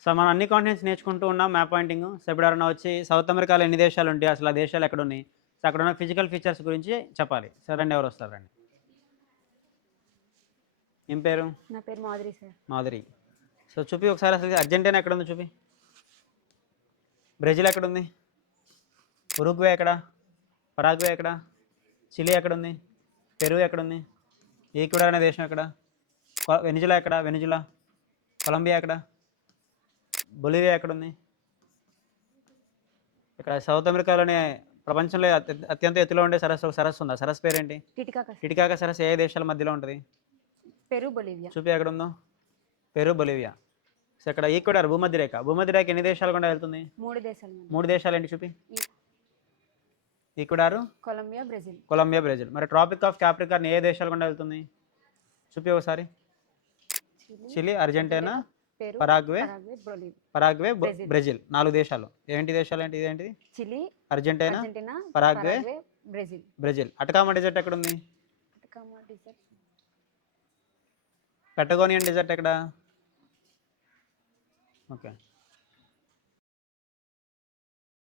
So, మనం అన్ని continents నేర్చుకుంటూ ఉన్నాం మ్యాప్ పాయింటింగు. సో, ఇప్పుడు ఎవరైనా వచ్చి సౌత్ అమెరికాలో ఎన్ని దేశాలుంటాయి? అసలు ఆ దేశాలు ఎక్కడున్నాయి? సో, అక్కడున్న ఫిజికల్ ఫీచర్స్ గురించి చెప్పాలి. సో, రండి ఎవరొస్తారు రండి. ఏం పేరు? నా పేరు మాధురి సార్. మాధురి. సో, చూపి ఒకసారి అసలు అర్జెంటీనా ఎక్కడుందో చూపి. బ్రెజిల్ ఎక్కడుంది? ఉరుగ్వే ఎక్కడ? పరాగ్వే ఎక్కడ? చిలీ ఎక్కడుంది? పెరు ఎక్కడుంది? ఈక్వెడార్ అనే దేశం ఎక్కడ? వెనిజులా ఎక్కడ? వెనిజులా. కొలంబియా ఎక్కడ? బొలివియా ఎక్కడుంది? ఇక్కడ సౌత్ అమెరికాలోనే ప్రపంచంలో అత్యంత ఎత్తులో ఉండే సరస్సు ఉందా? సరస్సు పేరేంటి? టిటికాకా సార్. టిటికాకా సరస్సు ఏ దేశాల మధ్యలో ఉంటుంది? Peru, Bolivia. చూపి ఎక్కడుందో. Peru, Bolivia. సో ఇక్కడ ఈక్వెడార్ భూమధ్యరేఖ. భూమధ్యరేఖ ఎన్ని దేశాలు గుండా వెళ్తుంది? 3 దేశాల మధ్య. 3 దేశాలు ఏంటి చూపి. ఈక్వెడారు, కొలంబియా, బ్రెజిల్. Colombia, Brazil. మరి ట్రాపిక్ ఆఫ్ క్యాప్రికార్న్ ఏ దేశాలు గుండా వెళ్తుంది? చూపి ఒకసారి. Chile, Argentina, Peru, Paraguay, Paraguay, Brazil. 4 దేశాలు. ఏంటి దేశాలు ఏంటి? ఇదేంటిది? Chile, Argentina, Argentina, Paraguay, Brazil. Brazil. Atacama desert ఎక్కడుంది? Atacama desert. పెటగోనియన్ డెజర్ట్ ఎక్కడ? ఓకే.